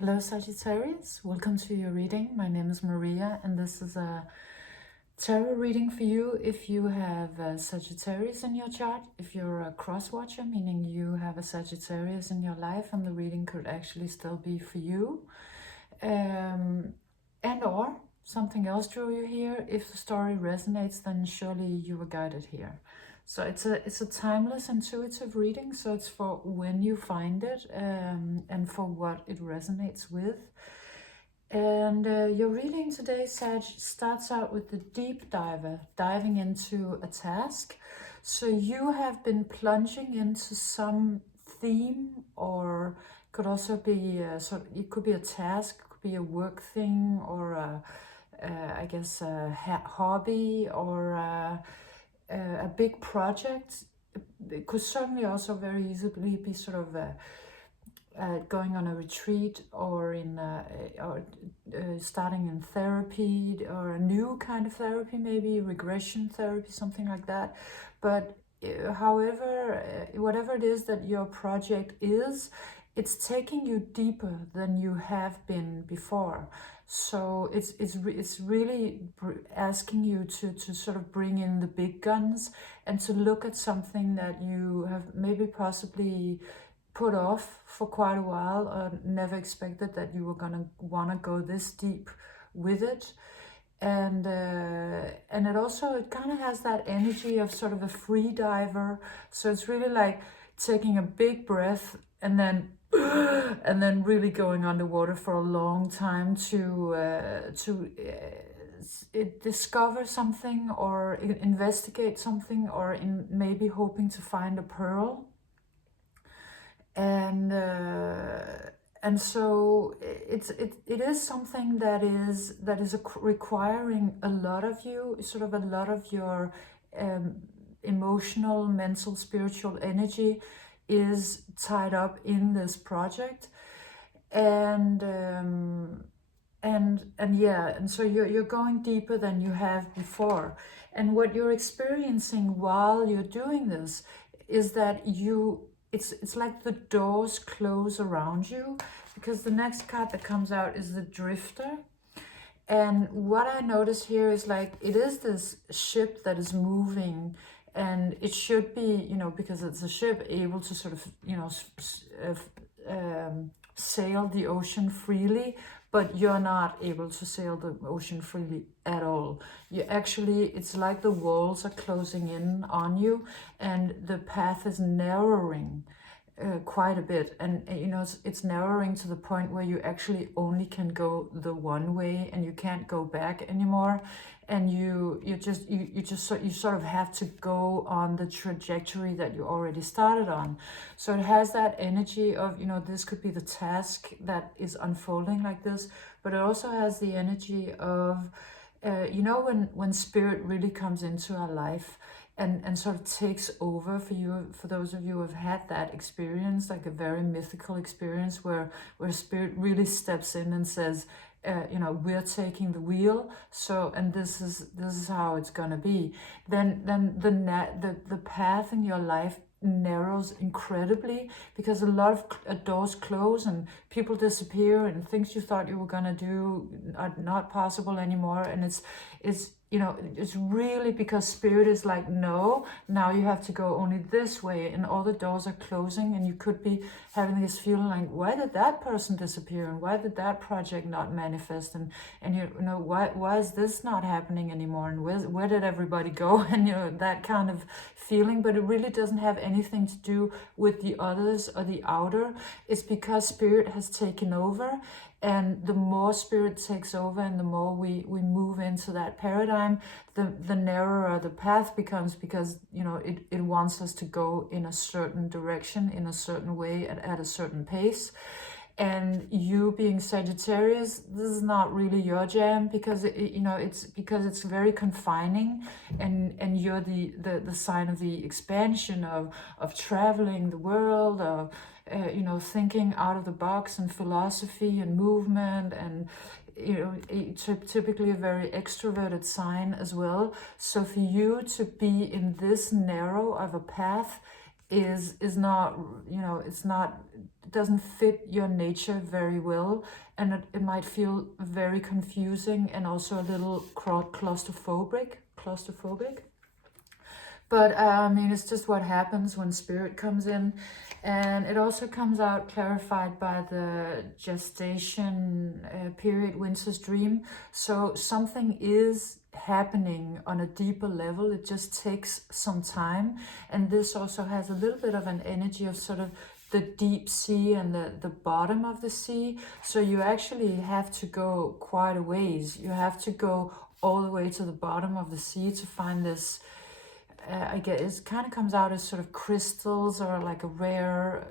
Hello Sagittarius, welcome to your reading. My name is Maria and this is a tarot reading for you if you have a Sagittarius in your chart. If you're a cross-watcher, meaning you have a Sagittarius in your life and the reading could actually still be for you. And or something else drew you here. If the story resonates, then surely you were guided here. So it's a timeless intuitive reading, so it's for when you find it and for what it resonates with. And your reading today, Sag, starts out with the deep diver, diving into a task. So you have been plunging into some theme, or could also be it could be a task, it could be a work thing, or I guess a hobby, or a big project. It could certainly also very easily be sort of going on a retreat, or starting in therapy, or a new kind of therapy, maybe regression therapy, something like that. But whatever it is that your project is, it's taking you deeper than you have been before. So it's really asking you to sort of bring in the big guns and to look at something that you have maybe possibly put off for quite a while, or never expected that you were gonna want to go this deep with it. And it also, it kind of has that energy of sort of a free diver. So it's really like taking a big breath and then really going underwater for a long time to discover something, or investigate something, or maybe hoping to find a pearl. And so it is something that is requiring a lot of you, sort of a lot of your emotional, mental, spiritual energy is tied up in this project. And so you're going deeper than you have before. And what you're experiencing while you're doing this is that it's like the doors close around you, because the next card that comes out is the Drifter. And what I notice here is like it is this ship that is moving, and it should be, because it's a ship, able to sort of, sail the ocean freely, but you're not able to sail the ocean freely at all. It's like the walls are closing in on you, and the path is narrowing quite a bit. And it's narrowing to the point where you actually only can go the one way, and you can't go back anymore. And you sort of have to go on the trajectory that you already started on. So it has that energy of, this could be the task that is unfolding like this, but it also has the energy of, when spirit really comes into our life and sort of takes over for you. For those of you who have had that experience, like a very mythical experience where spirit really steps in and says, we're taking the wheel, so, and this is how it's gonna be. Then the path in your life narrows incredibly, because a lot of doors close and people disappear, and things you thought you were gonna do are not possible anymore. And it's really because spirit is like, no, now you have to go only this way, and all the doors are closing, and you could be having this feeling like, why did that person disappear, and why did that project not manifest, and why is this not happening anymore, and where did everybody go, and that kind of feeling. But it really doesn't have anything to do with the others or the outer. It's because spirit has taken over. And the more spirit takes over, and the more we move into that paradigm, the narrower the path becomes, because it wants us to go in a certain direction, in a certain way, at a certain pace. And you being Sagittarius, this is not really your jam, because it's very confining, and you're the sign of the expansion, of traveling the world, of thinking out of the box, and philosophy and movement, and typically a very extroverted sign as well. So for you to be in this narrow of a path is not, you know, it doesn't fit your nature very well, and it might feel very confusing and also a little claustrophobic. But I mean, it's just what happens when spirit comes in. And it also comes out clarified by the gestation period, Winter's dream. So something is happening on a deeper level. It just takes some time. And this also has a little bit of an energy of sort of the deep sea and the bottom of the sea. So you actually have to go quite a ways. You have to go all the way to the bottom of the sea to find this. I guess it kind of comes out as sort of crystals or like a rare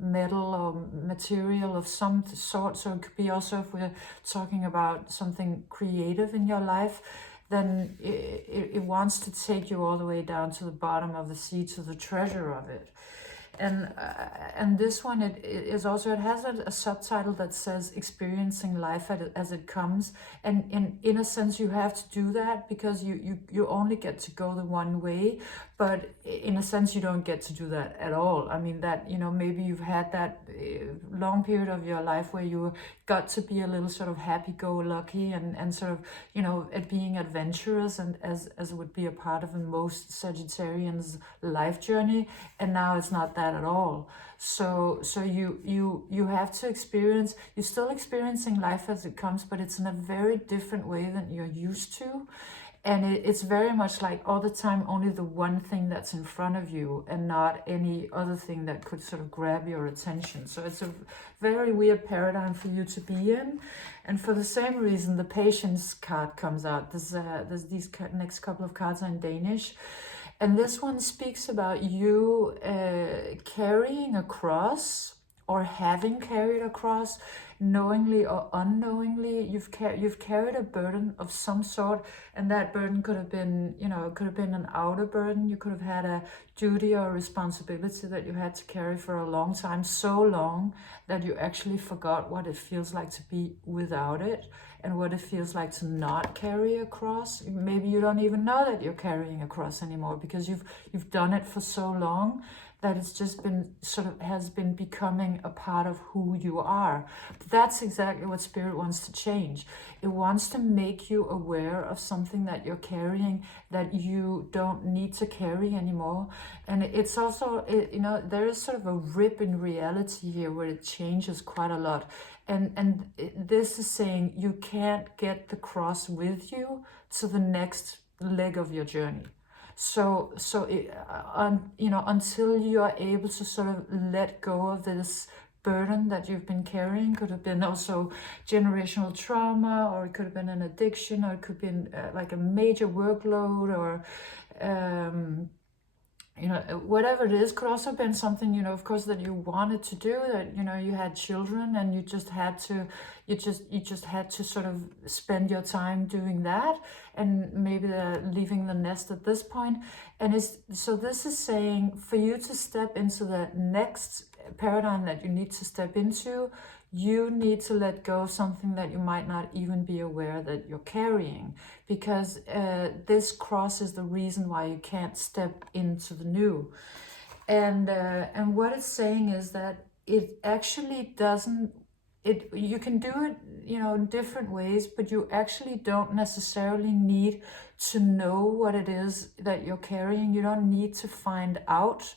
metal or material of some sort. So it could be also, if we're talking about something creative in your life, then it wants to take you all the way down to the bottom of the sea, to the treasure of it. And this one, it is also, it has a subtitle that says experiencing life as it comes, and in a sense you have to do that because you only get to go the one way, but in a sense you don't get to do that at all. I mean, that, you know, maybe you've had that long period of your life where you got to be a little sort of happy-go-lucky and sort of, you know, at being adventurous, and as would be a part of most Sagittarians' life journey, and now it's not that at all. So you have to experience, you're still experiencing life as it comes, but it's in a very different way than you're used to. And it's very much like all the time only the one thing that's in front of you and not any other thing that could sort of grab your attention. So it's a very weird paradigm for you to be in. And for the same reason, the patience card comes out. There's these next couple of cards are in Danish. And this one speaks about you carrying a cross, or having carried a cross, knowingly or unknowingly. You've carried a burden of some sort, and that burden could have been, you know, it could have been an outer burden. You could have had a duty or responsibility that you had to carry for a long time, so long that you actually forgot what it feels like to be without it, and what it feels like to not carry a cross. Maybe you don't even know that you're carrying a cross anymore because you've done it for so long that it's just been sort of has been becoming a part of who you are. But that's exactly what Spirit wants to change. It wants to make you aware of something that you're carrying that you don't need to carry anymore. And it's also, you know, there is sort of a rip in reality here where it changes quite a lot. And this is saying you can't get the cross with you to the next leg of your journey. So you know, until you are able to sort of let go of this burden that you've been carrying, could have been also generational trauma, or it could have been an addiction, or it could have been like a major workload, or you know, whatever it is. Could also have been something, you know, of course, that you wanted to do, that, you know, you had children and you just had to sort of spend your time doing that, and maybe leaving the nest at this point. And so this is saying for you to step into the next paradigm that you need to step into, you need to let go of something that you might not even be aware that you're carrying, because this cross is the reason why you can't step into the new. And what it's saying is that it actually doesn't, you can do it, you know, in different ways, but you actually don't necessarily need to know what it is that you're carrying. You don't need to find out,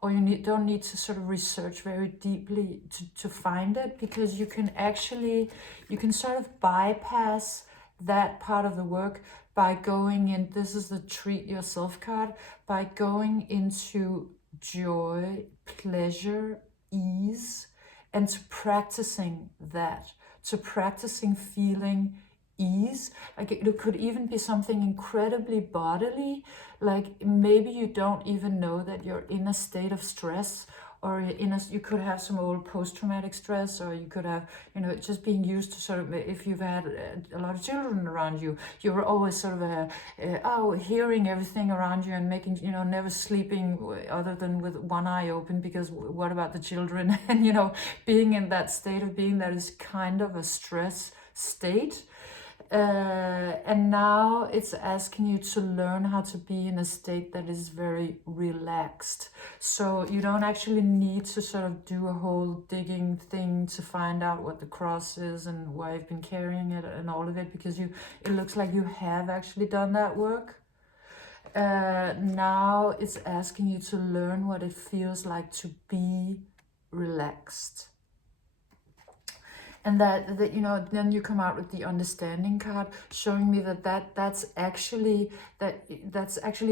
or don't need to sort of research very deeply to find it, because you can sort of bypass that part of the work by going in. This is the treat yourself card, by going into joy, pleasure, ease, and to practicing that, to practicing feeling ease. Like it could even be something incredibly bodily, like maybe you don't even know that you're in a state of stress, or you could have some old post-traumatic stress, or you could have, you know, just being used to sort of, if you've had a lot of children around you, you're always sort of hearing everything around you and making, you know, never sleeping other than with one eye open, because what about the children? And, you know, being in that state of being that is kind of a stress state. And now it's asking you to learn how to be in a state that is very relaxed. So you don't actually need to sort of do a whole digging thing to find out what the cross is and why you've been carrying it and all of it, because it looks like you have actually done that work. Now it's asking you to learn what it feels like to be relaxed. And that you know, then you come out with the understanding card, showing me that's actually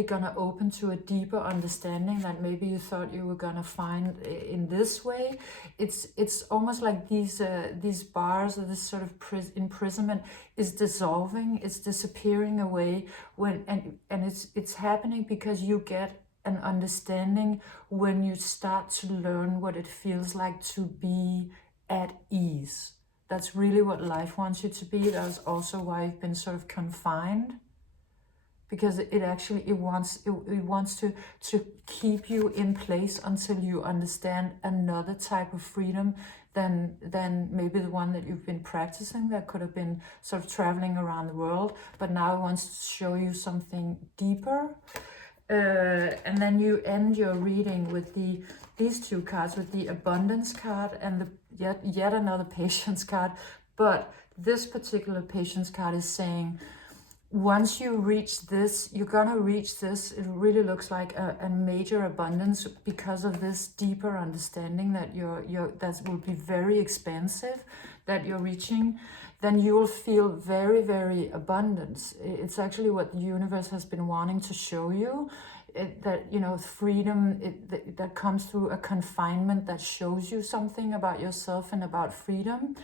gonna open to a deeper understanding that maybe you thought you were gonna find in this way. It's almost like these bars, or this sort of imprisonment is dissolving, it's disappearing away, and it's happening because you get an understanding when you start to learn what it feels like to be at ease. That's really what life wants you to be. That's also why you've been sort of confined, because it wants to keep you in place until you understand another type of freedom than maybe the one that you've been practicing, that could have been sort of traveling around the world, but now it wants to show you something deeper. And then you end your reading with these two cards, with the abundance card and the yet another patience card. But this particular patience card is saying, once you reach this, you're gonna reach this. It really looks like a major abundance because of this deeper understanding that that will be very expansive, that you're reaching. Then you will feel very, very abundant. It's actually what the universe has been wanting to show you. That, you know, freedom that comes through a confinement that shows you something about yourself and about freedom.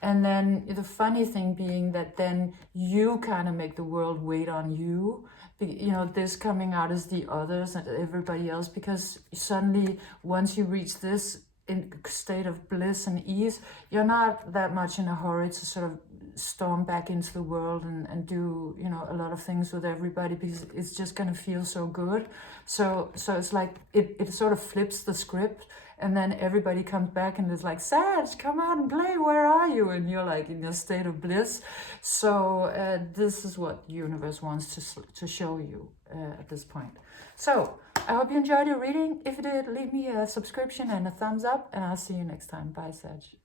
And then the funny thing being that then you kind of make the world wait on you. You know, this coming out as the others and everybody else, because suddenly once you reach this in state of bliss and ease, you're not that much in a hurry to sort of storm back into the world and do, you know, a lot of things with everybody, because it's just going to feel so good. So it's like it sort of flips the script, and then everybody comes back and is like, Sag, come out and play, where are you? And you're like in a state of bliss. So this is what the universe wants to show you at this point. So I hope you enjoyed your reading. If you did, leave me a subscription and a thumbs up, and I'll see you next time. Bye, Sag.